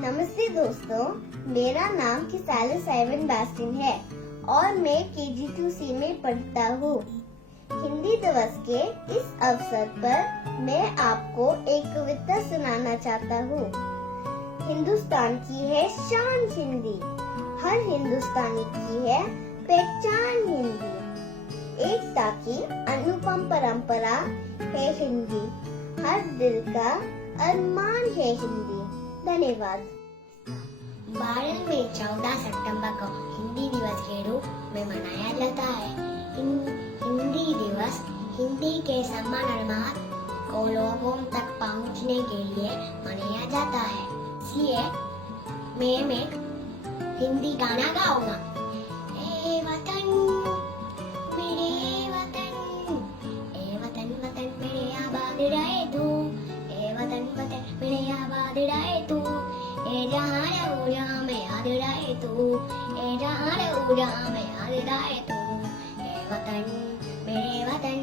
नमस्ते दोस्तों, मेरा नाम किसालू साइवन बास्टिन है और मैं KG2C में पढ़ता हूँ। हिंदी दिवस के इस अवसर पर मैं आपको एक कविता सुनाना चाहता हूँ। हिंदुस्तान की है शान हिंदी, हर हिंदुस्तानी की है पहचान हिंदी। एकता की अनुपम परंपरा है हिंदी, हर दिल का अरमान है हिंदी। धन्यवाद। भारत में 14 सितंबर को हिंदी दिवस के रूप में मनाया जाता है। हिंदी दिवस हिंदी के सम्मान और महत्व को लोगों तक पहुंचने के लिए मनाया जाता है। इसलिए मैं हिंदी गाना गाऊंगा। ए वतन मेरे वतन, ए वतन वतन मेरे आबाद रहे तू, ए वतन वतन मेरे आबाद रहे तू, ए जहां रे जहां में याद रहे तू, ए जहां रे जहां में याद रहे तू, ए वतन मेरे वतन,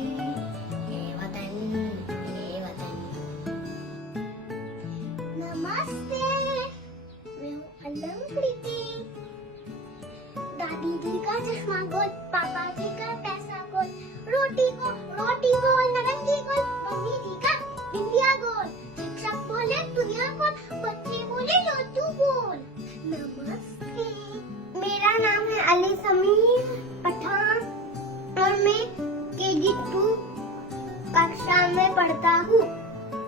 ए वतन मेरे वतन। नमस्ते, मैं हूँ अल्लम प्रीति। दादी जी का चश्मा गोल, पापा जी का पैसा गोल, रोटी गोल, नारंगी गोल, मम्मी जी का बिंदिया गोल, शिक्षक बोले दुनिया गोल, बच्चे बोले लोटू गोल। नमस्ते, मेरा नाम है अली समीर पठान और मैं KG2 कक्षा में पढ़ता हूँ।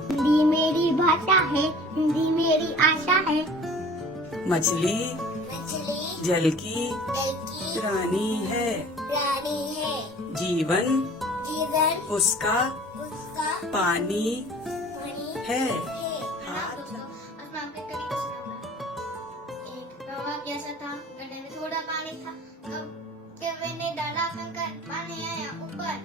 हिंदी मेरी भाषा है, हिंदी मेरी आशा है। मछली जल की रानी है, जीवन उसका पानी है। एक कौवा कैसा था, गड्ढे में थोड़ा पानी था। कौवे ने डाला कंकर, पानी आया ऊपर।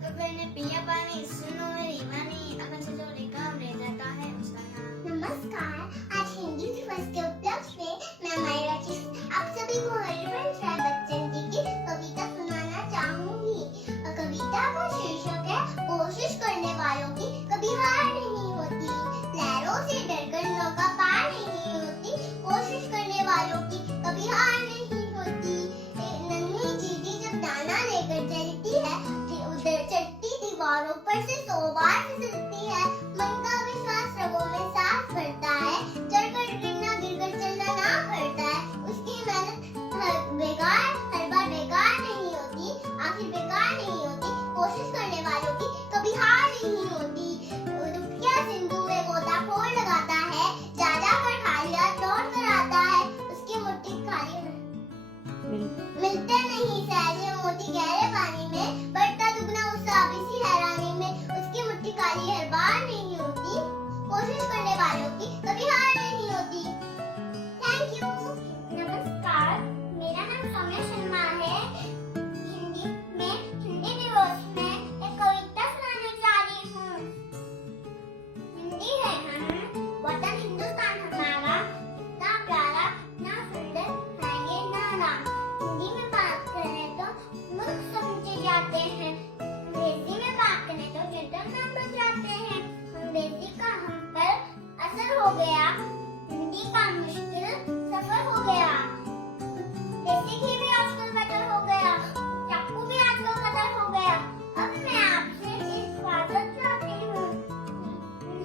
कौवे ने पिया पानी, सुनो मेरी वाणी, अपन से जो काम रह जाता है उसका नाम। नमस्कार, आज हिंदी दिवस के उपलक्ष्य में मैं मायरा जी आप सभी को हरिवंश राय बच्चन जी की कविता सुनाना चाहूंगी। कविता का शीर्षक है कोशिश करने वालों की कभी हार नहीं होती। लहरों से डरकर नौका पार नहीं होती, कोशिश करने वालों की कभी हार नहीं होती। नन्ही चींटी जब दाना लेकर चलती है, उधर चढ़ती दीवारों पर से 100 बार फिसलती है। मन का विश्वास रगों में साफ भरता है, चढ़कर गिरना गिरकर चलना ना पड़ता है। उसकी मेहनत हर बार बेकार नहीं होती, आखिर बेकार नहीं होती। कोशिश करने वालों की कभी हार नहीं होती। क्या सिंधु में गोताखोर लगाता है, जा कर खालिया लौट कर आता है। उसकी मुट्ठी खाली मिलते नहीं सहजे मोती गहरे पानी में, बढ़ता दुगना उत्साह इसी हैरानी में। उसकी मुट्ठी खाली हर बार नहीं होती, कोशिश करने वालों की कभी हार नहीं होती। Thank you. नमस्कार, मेरा नाम सौम्या शर्मा है। हिंदी दिवस में एक कविता सुनाने जा रही हूँ। हिंदी है हम, वतन हिंदुस्तान हमारा, इतना प्यारा ना सुंदर है ये नारा। हिंदी में बात करें तो मुल्क समझे जाते हैं, अंग्रेजी में बात करें तो जेंटलमैन बन जाते हैं। अंग्रेजी का हम पर असर हो गया, हिंदी का मुश्किल सफर हो गया। देसी घी भी आजकल बेटर हो गया, चाकू भी आजकल कदर हो गया। अब मैं आपसे हिफाजत चाहती हूँ,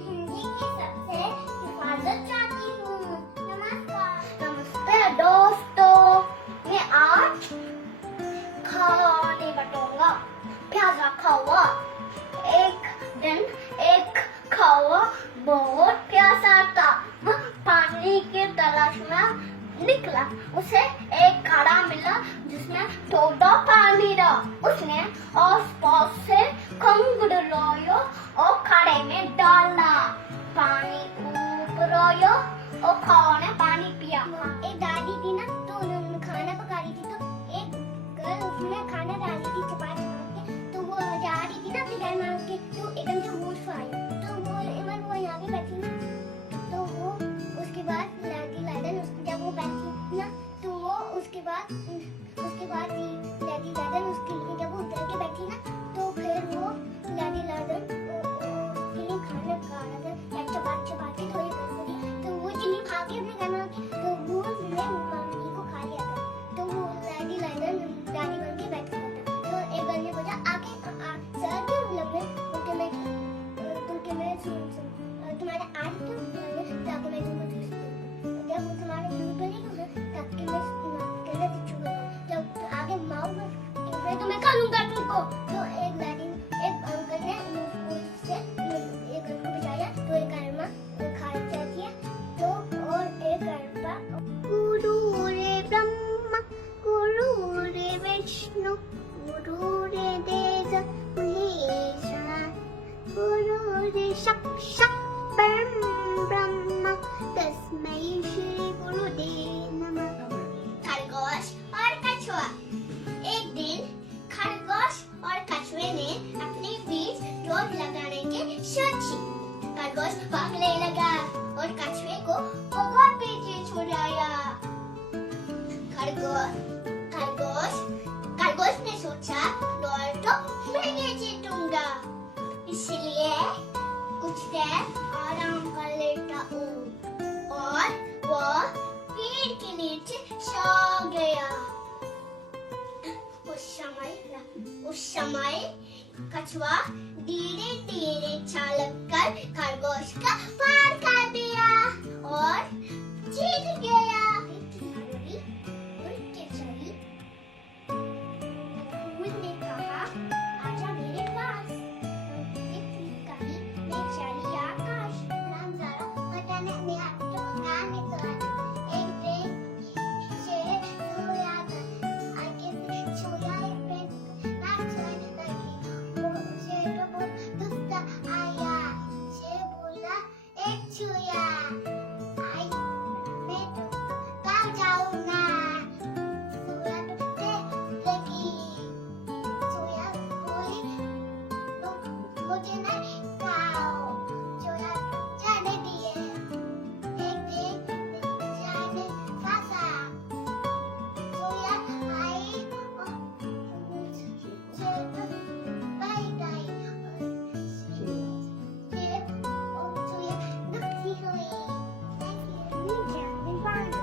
हिंदी की सबसे हिफाजत चाहती हूँ। नमस्कार। नमस्ते दोस्तों, मैं आज खाने बटूंगा। प्याज रखा हुआ, एक दिन एक कौवा बहुत प्यासा था। वह पानी की तलाश में निकला। उसे एक घड़ा मिला जिसमें थोड़ा पानी था। उसने आस-पास से कंकड़ लाया और घड़े में डाला। पानी ऊपर आया और कौवा ने पानी पिया। एक दादी थी ना, तो उन्होंने खाना पका रही थी, तो एक गर्ल उसमें खाना डाली थी चपा के, तो वो जा रही थी ना बिगाड़ मांग के, तो एकदम से होश आई। तो वो यहाँ पे बैठी ना, तो वो उसके बाद लाडी जब वो बैठी ना, तो वो उसके बाद लाडी लाडन उसके लिए जब वो उतर के बैठी ना, तो फिर वो लाडी लाडन उसके लिए खाना पका रहा था, चपा के थोड़ी कर दी। तो वो शक शक परम ब्रह्म तस्मै श्री गुरुदेव नमः। खरगोश और कछुआ। एक दिन खरगोश और कछुए ने अपने बीच रोक लगाने की सोची। खरगोश भागने लगा और कछुए को बहुत पीछे छुड़ाया। खरगोश ने सोचा दौड़ तो मैं ये जीतूंगा, इसलिए कुछ देर आराम कर लेता हूँ और वो पेड़ के नीचे सो गया। उस समय कछुआ धीरे धीरे छलांग कर खरगोश का पार कर दिया और जीत गया। ने कहा, आजा मेरे पास, कहीं मैं चली आकाश। नाम जरा पता नहीं आपको कान में तो एक दिन से सोया था, आगे से सोया पे रात सोने लगी। वो से तो बहुत गुस्सा आया, से बोला एक छुया आई मैं तो कहाँ जाऊँगा। सोया तो लगी सोया बोली मुझे नहीं खाओ। सोया जाने दिए। एक दिन जाने फंसा। सोया आई से बैठ गई। सोया नकली हुई। नीचे बंद।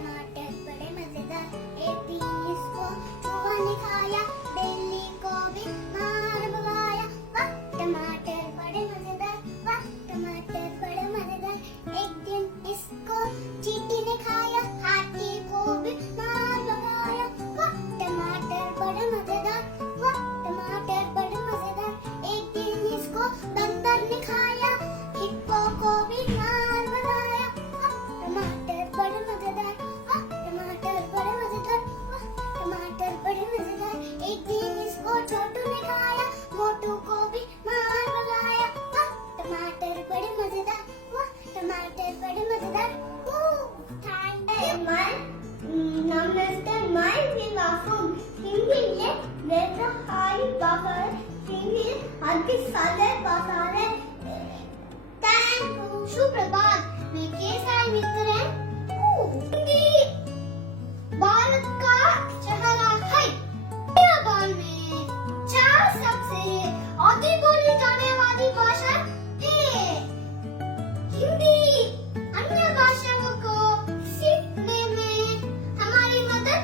टमाटर बड़े मजेदार, एक दिन इसको चूहा ने खाया, बिल्ली को भी मार भगाया। वाह टमाटर बड़े मजेदार, वाह टमाटर बड़े मजेदार, एक दिन इसको चींटी ने खाया, हाथी को भी मार भगाया। वाह टमाटर बड़े मजेदार, वाह टमाटर बड़े मजेदार, एक दिन इसको बंदर ने खाया, हिप्पो को भी मार भगाया। वाह टमाटर बड़े मजेदार, वाह टमाटर बड़े मजेदार, वाह टमाटर बड़े मजेदार, एक दिन इसको छोटू ने खाया, मोटू को भी मार भगाया। वाह टमाटर बड़े मजेदार, वाह टमाटर बड़े मजेदार। Namaste, my Vivakum. Hindi Veda Hari Bakar. Hindi Adi Sale Bakare. Thank you. सुप्रभात। मैं कैसा मित्र है? हिंदी भारत का चेहरा है। जापान में 4 सबसे अधिक बोली जाने वाली भाषा है। हिंदी अन्य भाषाओं को सीखने में हमारी मदद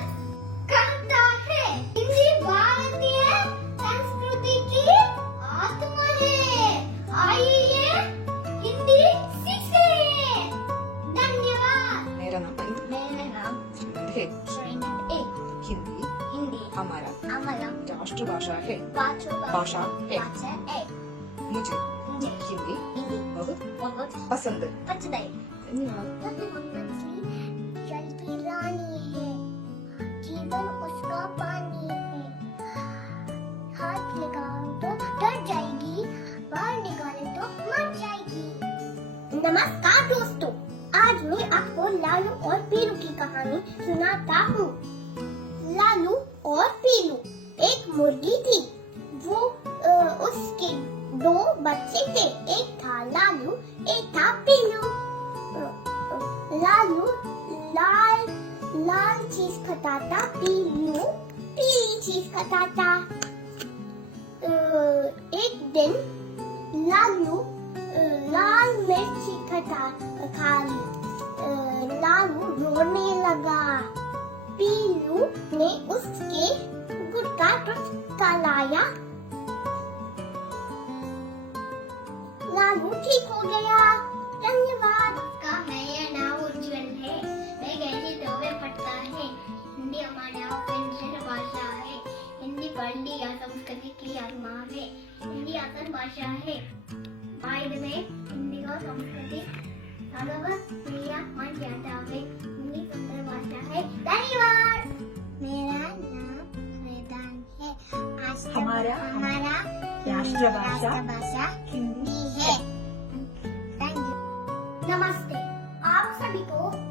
करता है। हिंदी भारतीय संस्कृति की आत्मा है। आइए हिंदी सीखें। धन्यवाद। मेरा नाम है हिंदी हमारा राष्ट्रभाषा है। भाषा है। मुझे हिंदी बहुत पसंद है। धन्यवाद। जल की रानी है, जीवन उसका पानी है। हाथ लगाओ तो डर जाएगी, बाहर निकाले तो मर जाएगी। नमस्कार दोस्तों, आज मैं आपको लालू और पीलू की कहानी सुनाता हूँ। लालू और पीलू, एक मुर्गी थी। वो उसके 2 बच्चे थे, एक था लालू, एक था पीलू। लालू लाल चीज खाता था, पीलू पीली चीज खाता था। एक दिन लालू लाल मिर्ची खा ली। लालू रोने लगा। पीलू ने उसके गुटका टुटका लाया। लालू ठीक हो गया। धन्यवाद। का मेरा नाम उज्जवल है। मैं गहरी में पढ़ता है। हिंदी हमारे यहाँ भाषा है। हिंदी पढ़ने या संस्कृति की आत्मा है। हिंदी आसान भाषा है। बाय द वे, हिंदी को संस्कृति प्रिया मान जाता है। हिंदी सुंदर भाषा है। धन्यवाद। मेरा नाम वेदांत है। हमारा राष्ट्रभाषा हिंदी है। Thank you. नमस्ते, आप सभी को